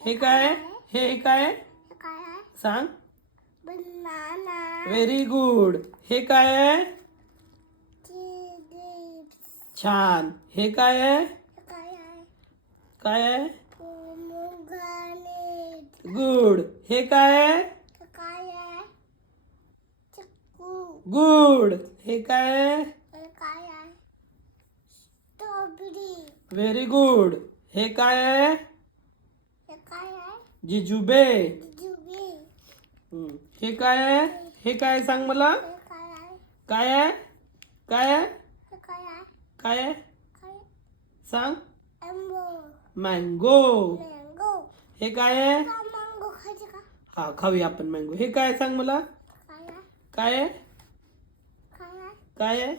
हे काय? हे काय? सांग. बनाना. Very good. हे काय आहे? छान. हे काय आहे? काय आहे? गुड. हे काय आहे? गुड. हे काय आहे? स्ट्रॉबेरी. Very good. हे काय आहे? जिजुबे. हे काय आहे? हे काय सांग मला. काय आहे? काय आहे? काय आहे? सांग. मँगो. हे काय आहे? मँगो खायचे का? हा, खाऊया आपण मँगो. हे काय सांग मला. काय आहे? काय आहे?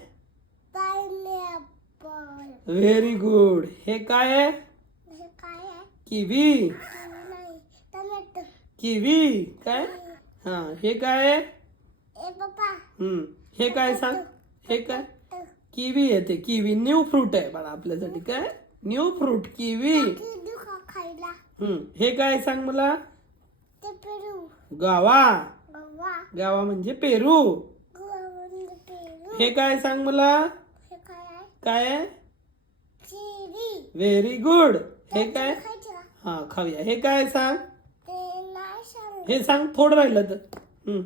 पायनॅपल. Very good. हे काय आहे? हे काय आहे? किवी. नाही, टोमॅटो. किवी. काय? हा, हे काय आहे? ए पप्पा. हे काय सांग. हे काय? किवी येते. किवी न्यू फ्रूट आहे बाळा आपल्यासाठी. काय न्यू फ्रूट? किवी. किती का खायला? हे काय सांग मला. ते पेरू. गावा. गव्हा. गावा म्हणजे पेरू. गव्हामध्ये पेरू. हे काय सांग मला. हे काय आहे? काय आहे? चेरी. Very good. हे काय? खायचे का? हा, खाऊया. हे काय सांग. ते नाही सांग. हे सांग. थोडं राहिलं तर.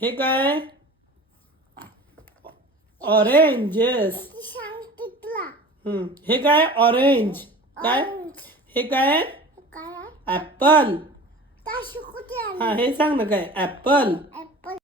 हे काय? ऑरेंजेस. ते सांग तुला. हे काय? ऑरेंज. काय? ऑरेंज. हे काय? हे काय आहे? ऍपल. त्या शिकवते हा, हे सांग ना काय. ऍपल.